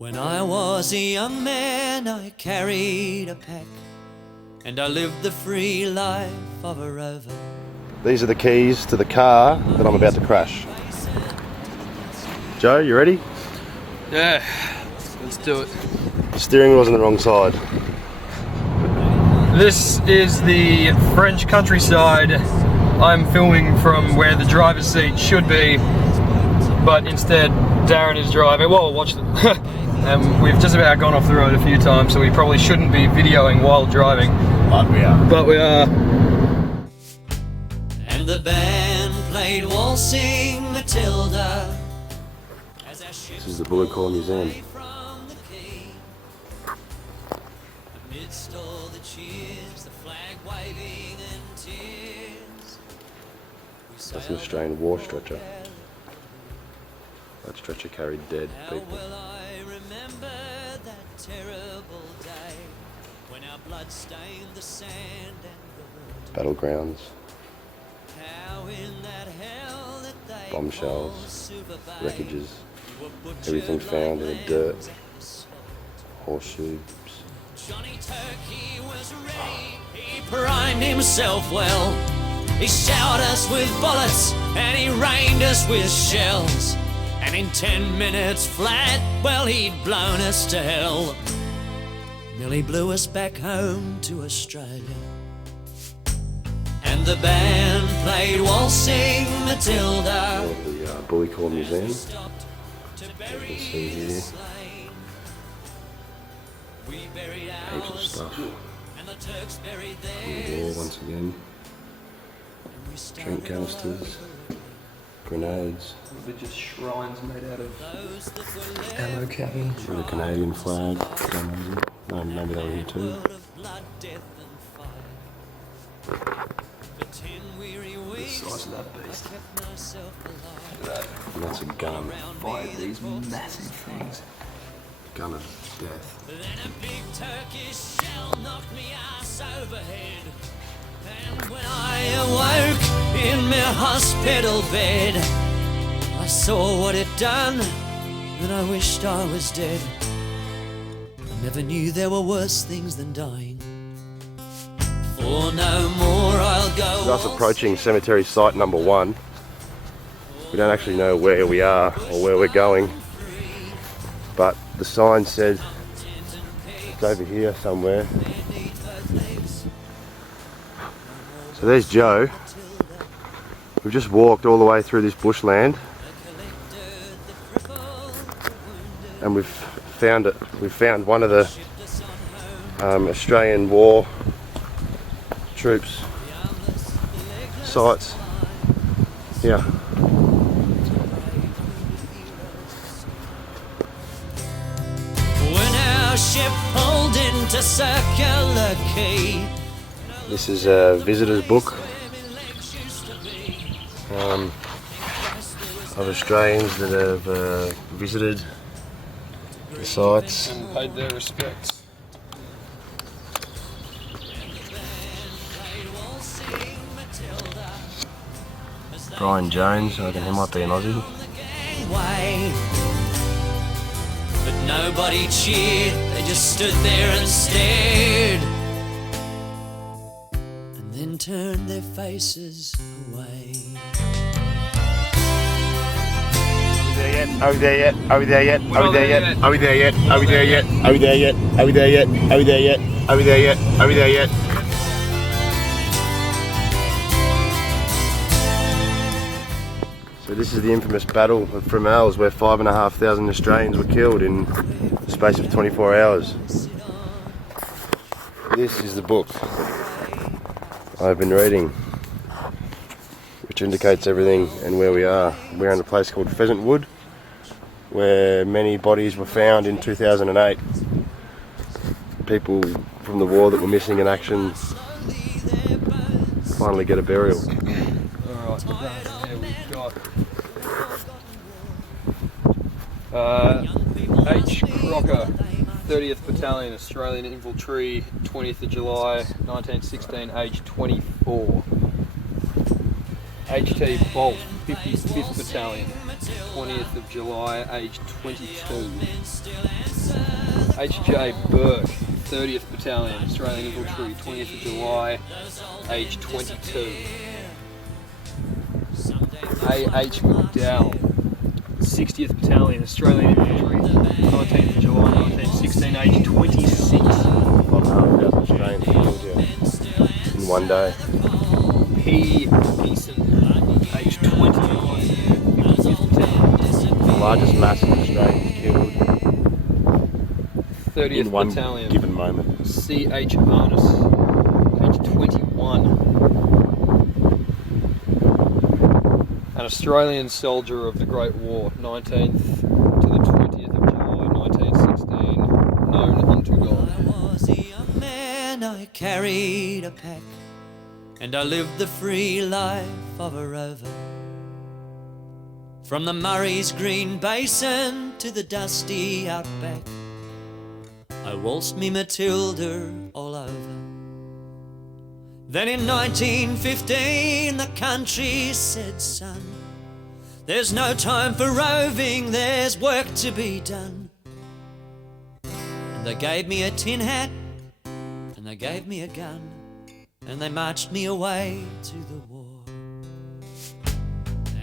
When I was a young man, I carried a pack, and I lived the free life of a rover. These are the keys to the car that I'm about to crash. Joe, you ready? Yeah, let's do it. The steering wheel's on the wrong side. This is the French countryside. I'm filming from where the driver's seat should be, but instead Darren is driving. Well, watch it. We've just about gone off the road a few times, so we probably shouldn't be videoing while driving. But we are. But we are. And the band played waltzing Matilda. This is the Bullet Call Museum. Amidst all the cheers, the flag waving and tears. That's an Australian war stretcher. That stretcher carried dead people. Well, I remember that terrible day when our blood stained the sand and the water. Battlegrounds. How in that hell that they Bombshells. call Superbay. Wreckages. We were butchered Everything found in the like dirt. lambs and slaughtered. Horseshoes. Johnny Turkey was ready, he primed himself well. He showered us with bullets and he rained us with shells. And in 10 minutes flat, well, he'd blown us to hell. Nearly blew us back home to Australia. And the band played waltzing Matilda. The Bully Call Museum. Stopped to bury You can see here. the slain. We buried Heaps of ours, stuff. and the Turks buried On the theirs. wall once again. We started Drink canisters. Grenades. They're just shrines made out of those that were left ammo cabin. With a Canadian flag. No, maybe they were here too. world of blood, death, and fire. For 10 weary weeks, size of that beast. I kept myself alive. And that's a gun. Fight these massive things. Gun of death. Then a big Turkish shell knocked me ass overhead. And when I awoke in my hospital bed, I saw what it done, and I wished I was dead. I never knew there were worse things than dying. For no more I'll go. That's approaching cemetery site number 1. We don't actually know where we are or where we're going, but the sign said it's over here somewhere. So there's Joe. We've just walked all the way through this bushland, and we've found it. We've found one of the Australian war troops sites. Yeah. When our ship pulled into Circular Quay, This is a visitor's book of Australians that have visited the sites. And paid their respects. Brian Jones, I reckon he might be an Aussie. gangway. But nobody cheered, they just stood there and stared, and then turned their faces away. Are we there yet? Are we there yet? Are we there yet? Are we there yet? Are we there yet? Are we there yet? Are we there yet? Are we there yet? Are we there yet? Are we there yet? So this is the infamous battle of Fromelles, where 5,500 Australians were killed in the space of 24 hours. This is the book I've been reading, which indicates everything and where we are. We're in a place called Pheasant Wood, where many bodies were found in 2008. People from the war that were missing in action finally get a burial. Alright, here we've got H. Crocker, 30th Battalion, Australian Infantry, 20th of July, 1916, age 24. H.T. Bolt, 55th Battalion, 20th of July, age 22. H.J. Burke, 30th Battalion, Australian Infantry, 20th of July, age 22. A.H. McDowell, 60th Battalion, Australian Infantry, 19th of July 1916, age 26. 1,500 Australians killed you in one day. P. Pearson, age 29, 50th Battalion. The largest mass of Australians killed 30th in one Battalion, given moment. C.H. Arness, age 21. An Australian soldier of the Great War, 19th to the 20th of July 1916, known unto God. I was a young man, I carried a pack, and I lived the free life of a rover. From the Murray's green basin to the dusty outback, I waltzed me Matilda all over. Then in 1915 the country said, son, there's no time for roving, there's work to be done. And they gave me a tin hat and they gave me a gun, and they marched me away to the war.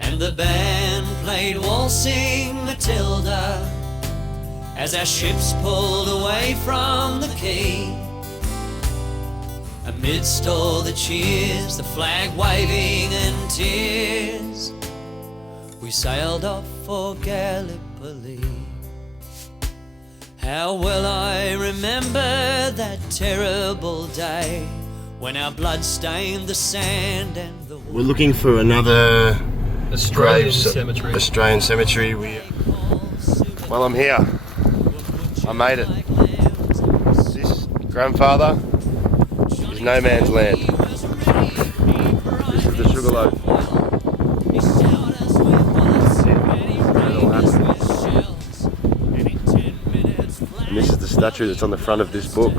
And the band played Waltzing Matilda as our ships pulled away from the quay. Amidst all the cheers, the flag waving and tears, we sailed off for Gallipoli. How well I remember that terrible day when our blood stained the sand and the water. We're looking for another Australian cemetery. Australian cemetery. Well, I'm here. I made it. This grandfather is no man's land. This is the Sugarloaf. And this is the statue that's on the front of this book.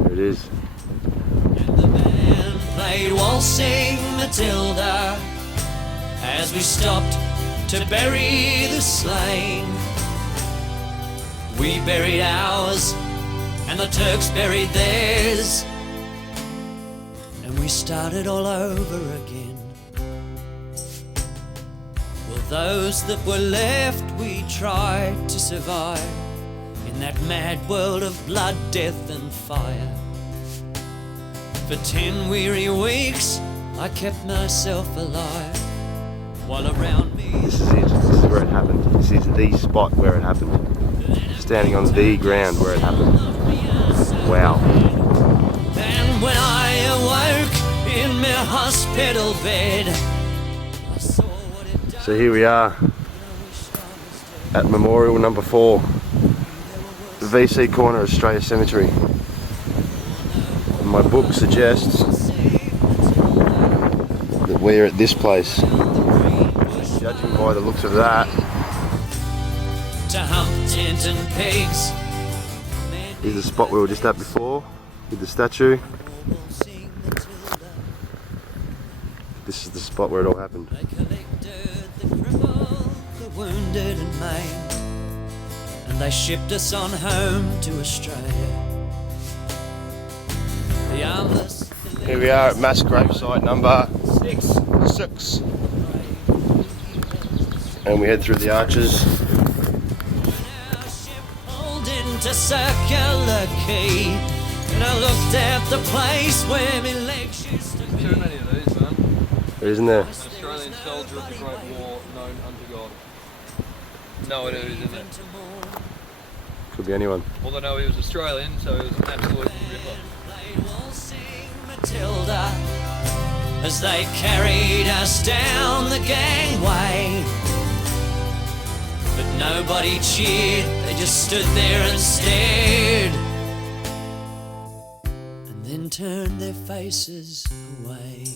There it is. And the band played Waltzing Matilda as we stopped to bury the slain. We buried ours and the Turks buried theirs, and we started all over again. Well, those that were left, we tried to survive in that mad world of blood, death and fire. For 10 weary weeks I kept myself alive, while around me... This is it. This is where it happened. This is the spot where it happened. Standing on the ground where it happened. Wow. And when I awoke in my hospital bed, I saw what it done. So here we are at Memorial number 4, the VC corner of Australia Cemetery. And my book suggests that we're at this place. Judging by the looks of that, To hump tent and pigs. is the spot we were just at before with the statue. This is the spot where it all happened. They collected the crippled, the wounded and maimed, and they shipped us on home to Australia. The armless. Here we are at mass gravesite number 6. And we head through the arches. Our ship pulled into Circular Quay, and I looked at the place where my legs used to be. Too many of these, man. Isn't there? An Australian soldier of the Great War, known unto God. No idea who's in there. Could be anyone. All I know he was Australian, so he was an absolute ripper. Played Waltzing Matilda as they carried us down the gangway. But nobody cheered, they just stood there and stared, and then turned their faces away.